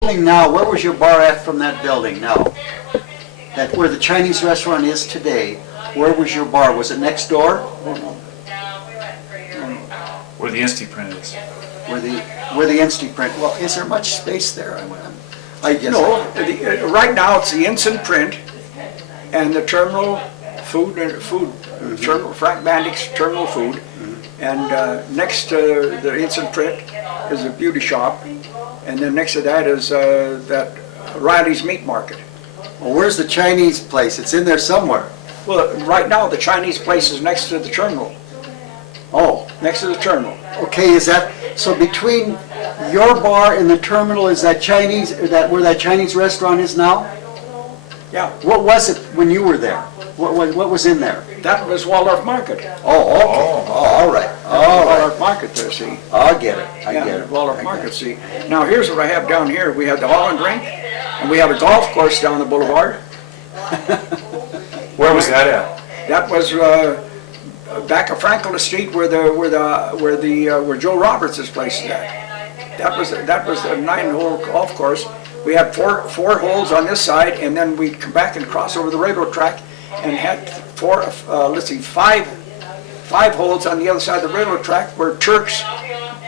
building now, where was your bar at from that building now? That where the Chinese restaurant is today, where was your bar? Was it next door? Where the Insti print is. Where the Insti print? Well, is there much space there? I guess. No, right now it's the instant print and the terminal food, terminal, Frank Bandick's terminal food. And next to the instant print is a beauty shop. And then next to that is that Riley's Meat Market. Well, where's the Chinese place? It's in there somewhere. Well, right now the Chinese place is next to the terminal. Oh, Next to the terminal. okay, is that, so between your bar and the terminal is that Chinese, where that Chinese restaurant is now? Yeah, What was it when you were there? What was in there? that was Waldorf Market. Oh, okay. Oh, all right. All right. Waldorf Market there, see? I get it. I Yeah, get it. Waldorf I Market, get it. see? Now here's what I have down here. We have the Holland Rink, and we have a golf course down the Boulevard. Where was that at? That was back of Franklin Street where Joe Roberts' place is at. That was a 9-hole golf course. We had four holes on this side, and then we'd come back and cross over the railroad track and had five holes on the other side of the railroad track where Turk's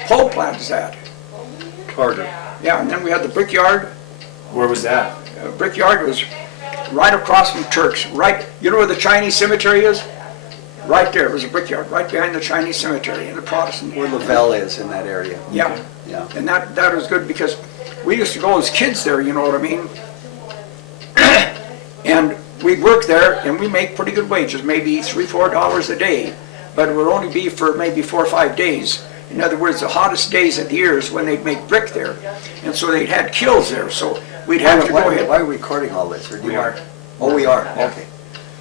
pole plant is at. Carter. Yeah, and then we had the Brickyard. Where was that? Brickyard was right across from Turk's. Right, you know where the Chinese cemetery is? Right there was a Brickyard, right behind the Chinese cemetery in the Protestant. Where Lavelle is in that area. Yeah, Yeah. and that was good because we used to go as kids there, you know what I mean? And we'd work there and we make pretty good wages, maybe $3-4 a day, but it would only be for maybe 4 or 5 days. In other words, the hottest days of the year is when they'd make brick there, and so they'd had kilns there, so we'd have to go ahead. Why are we recording all this? Or do We you- are. Oh, we are, okay.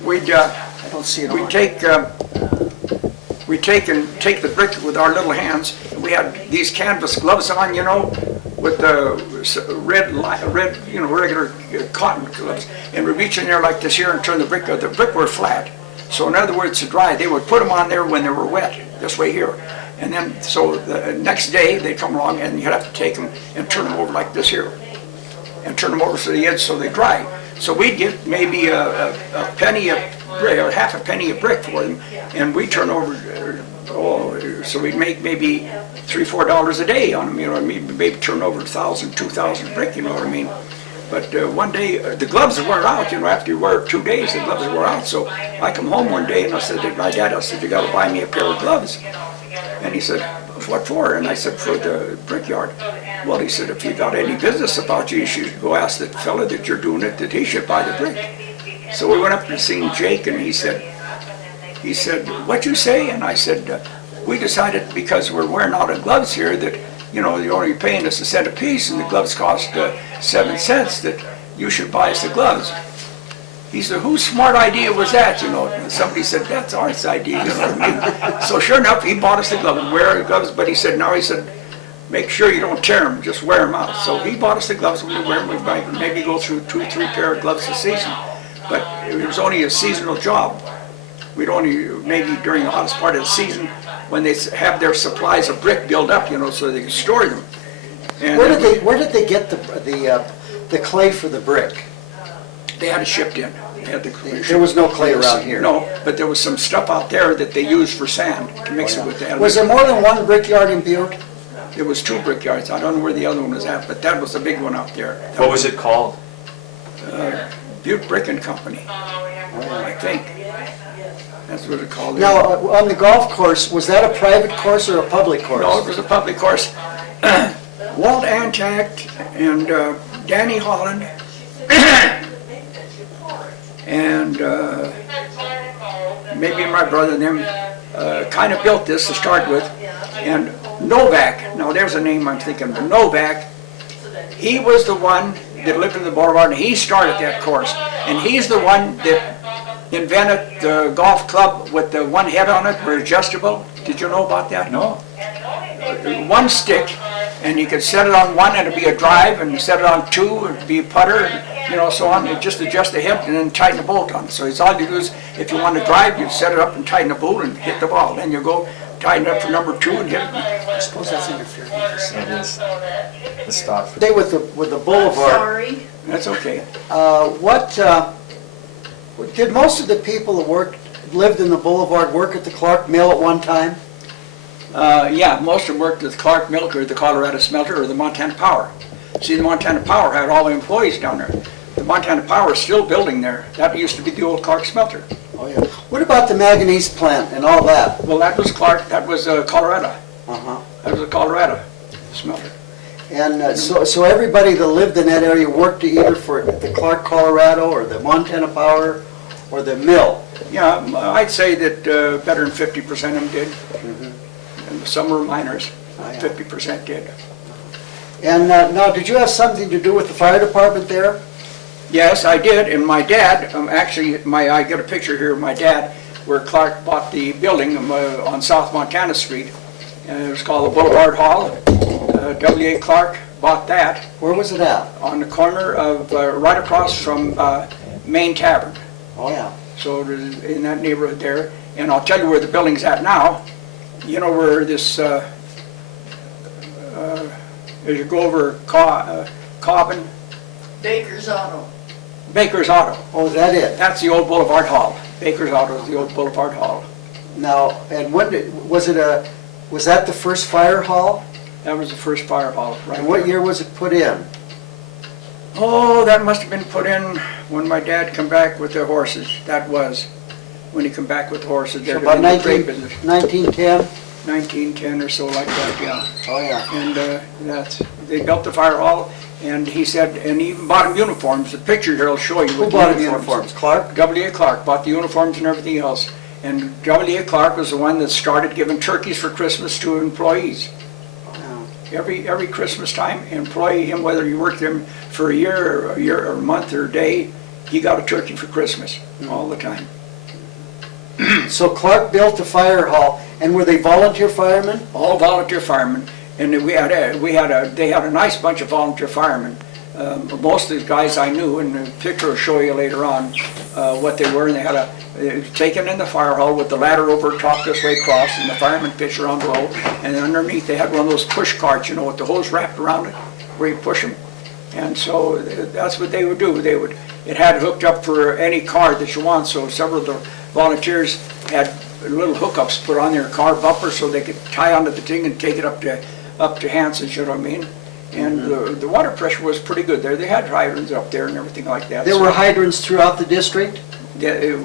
We'd I don't see it we on. take the brick with our little hands, and we had these canvas gloves on, you know, with the red, you know, regular cotton gloves, and we reach in there like this here and turn the brick. The brick were flat, so in other words, to dry, they would put them on there when they were wet, this way here, and then so the next day they come along and you'd have to take them and turn them over like this here, and turn them over to the edge so they dry. So we'd get maybe a penny a brick, or half a penny a brick for them, and we turn over. So we'd make maybe $3-4 a day on them, you know what I mean? Maybe turn over 1,000, 2,000 brick, you know what I mean? But one day the gloves wore out, you know. After you wear 2 days, the gloves wore out. So I come home one day and I said to my dad, I said, "You got to buy me a pair of gloves." And he said, "What for?" And I said, "For the brickyard." Well, he said, "If you got any business about you should go ask that fella that you're doing it, that he should buy the brick." So we went up and seen Jake, and he said, "What you say?" And I said, "We decided because we're wearing out of gloves here that, you know, you're only paying us a cent a piece and the gloves cost 7 cents, that you should buy us the gloves." He said, "Whose smart idea was that?" You know, and somebody said, "That's Art's idea." You know what I mean? So sure enough, he bought us the gloves, wear the gloves, but he said, "Make sure you don't tear them, just wear them out." So he bought us the gloves, we wear them, we might maybe go through 2 or 3 pair of gloves a season. But it was only a seasonal job. We'd only, maybe during the hottest part of the season, when they have their supplies of brick build up, you know, so they can store them. And Where did they get the clay for the brick? they had it shipped in. There was no clay around here? No, but there was some stuff out there that they used for sand to mix it with the Was there more than one brickyard in Butte? There was 2 brickyards. I don't know where the other one was at, but that was the big one out there. What was it called? Butte Brick and Company, I think. That's what it called. Now, on the golf course, was that a private course or a public course? No, it was a public course. Walt Antact and Danny Holland and maybe my brother and them kind of built this to start with. And Novak, now there's a name I'm thinking of, Novak, he was the one that lived in the Boulevard, and he started that course. And he's the one that invented the golf club with the one head on it, where it's adjustable. Did you know about that? No. One stick, and you could set it on one and it'd be a drive, and set it on 2 and it'd be a putter, and, you know, so on. You just adjust the head and then tighten the bolt on it. So it's all you do is, if you want to drive, you set it up and tighten the bolt and hit the ball. Then you go tightened up for number 2 and hit me. I suppose that's interfering with this. It is. The stop. Stay with the Boulevard. Sorry. That's okay. Did most of the people that lived in the Boulevard work at the Clark Mill at one time? Yeah, most of them worked at the Clark Milk or the Colorado Smelter or the Montana Power. See, the Montana Power had all the employees down there. The Montana Power is still building there. That used to be the old Clark Smelter. Oh, yeah. What about the manganese plant and all that? Well, that was Clark, that was Colorado. Uh-huh. That was a Colorado smelter. And so everybody that lived in that area worked either for the Clark, Colorado, or the Montana Power, or the mill? Yeah, I'd say that better than 50% of them did. And some were miners, Oh, yeah. 50% did. And now, did you have something to do with the fire department there? Yes, I did, and my dad, I got a picture here of my dad where Clark bought the building on South Montana Street. And it was called the Boulevard Hall. W.A. Clark bought that Where was it at? on the corner of, right across from Main Tavern. Oh, yeah. So it was in that neighborhood there. And I'll tell you where the building's at now. You know where this, as you go over Cobbin, Baker's Auto. Baker's Auto. Oh, is that it? That's the old Boulevard Hall. Baker's Auto is the old Boulevard Hall. Now, and was that the first fire hall? That was the first fire hall, right? And what there. year was it put in? Oh, that must have been put in when my dad come back with the horses. That was when he come back with the horses. So They're about in the freight business. 1910? 1910 or so like that, yeah. Oh, yeah. And they built the fire hall, and he said, and he even bought him uniforms. The picture here will show you. Who what bought the uniforms? Clark? W.A. Clark bought the uniforms and everything else. And W.A. Clark was the one that started giving turkeys for Christmas to employees. Yeah. Every Christmas time, employee him, whether you worked him for a year or a month or a day, he got a turkey for Christmas all the time. So Clark built the fire hall, and were they volunteer firemen? All volunteer firemen, and they had a nice bunch of volunteer firemen. Most of the guys I knew, and the picture will show you later on what they were. And they had taken in the fire hall with the ladder over top this way across, and the firemen pitch around below. And then underneath they had one of those push carts, you know, with the hose wrapped around it, where you push them. And so that's what they would do. It had hooked up for any car that you want. So several of the volunteers had little hookups put on their car bumper so they could tie onto the thing and take it up to Hanson's, you know what I mean? And the water pressure was pretty good there. They had hydrants up there and everything like that. There were hydrants throughout the district?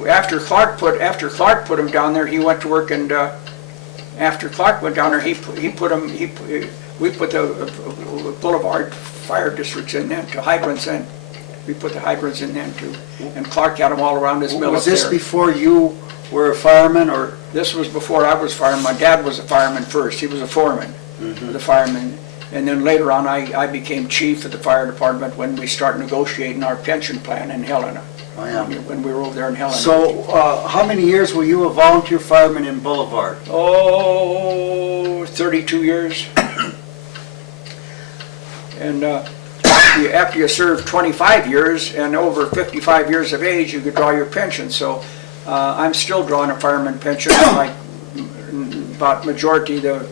After Clark put them down there, he went to work, and after Clark went down there, we put the Boulevard Fire Districts in then, to hydrants in. We put the hydrants in then too. And Clark had them all around his mill up Was this there. before you were a fireman, or? This was before I was fireman. My dad was a fireman first. He was a foreman, the fireman. And then later on, I became chief of the fire department when we started negotiating our pension plan in Helena. Oh, yeah. When we were over there in Helena. So, how many years were you a volunteer fireman in Boulevard? Oh, 32 years. And after you serve 25 years and over 55 years of age, you could draw your pension. So I'm still drawing a fireman pension. Like about majority of the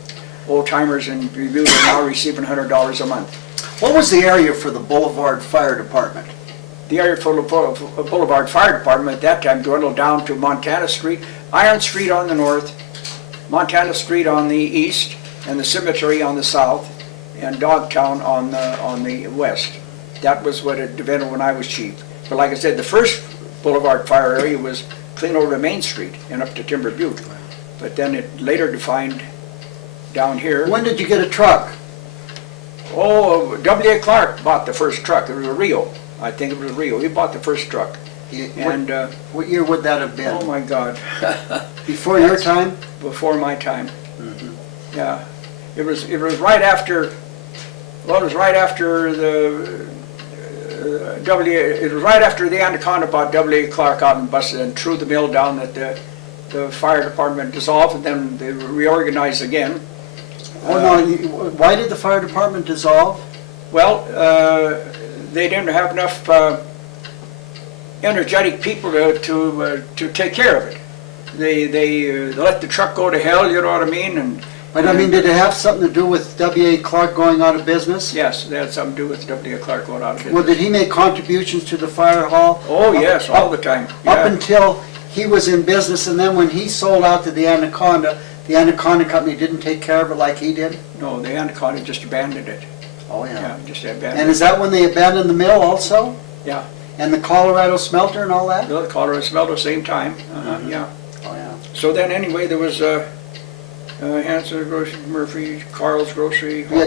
old timers in Review are now receiving $100 a month. What was the area for the Boulevard Fire Department? The area for the Boulevard Fire Department at that time dwindled down to Montana Street, Iron Street on the north, Montana Street on the east, and the cemetery on the south, and Dogtown on the west. That was what it divided when I was chief. But like I said, the first Boulevard Fire area was clean over to Main Street and up to Timber Butte. But then it later defined down here. When did you get a truck? Oh, W.A. Clark bought the first truck. It was a Rio. I think it was a Rio. He bought the first truck. And What year would that have been? oh my God. Before your time? Before my time. Yeah. It was right after, well, it was right after the it was right after the Anaconda bought W.A. Clark out and busted and threw the mill down that the fire department dissolved, and then they reorganized again. Oh, no, why did the fire department dissolve? Well, they didn't have enough energetic people to take care of it. they let the truck go to hell, you know what I mean? And But I mean, did it have something to do with W.A. Clark going out of business? yes, that had something to do with W.A. Clark going out of Well, business. did he make contributions to the fire hall? Oh, yes, all the time. Up Yeah. until he was in business, and then when he sold out to the Anaconda company didn't take care of it like he did? No, the Anaconda just abandoned it. Oh, Yeah, just And abandoned is that when they abandoned the mill also? Yeah. And the Colorado smelter and all that? it. The Colorado Smelters, same time, yeah. Oh, yeah. So then anyway, there was Hanson Grocery, Murphy, Carl's Grocery. Yeah.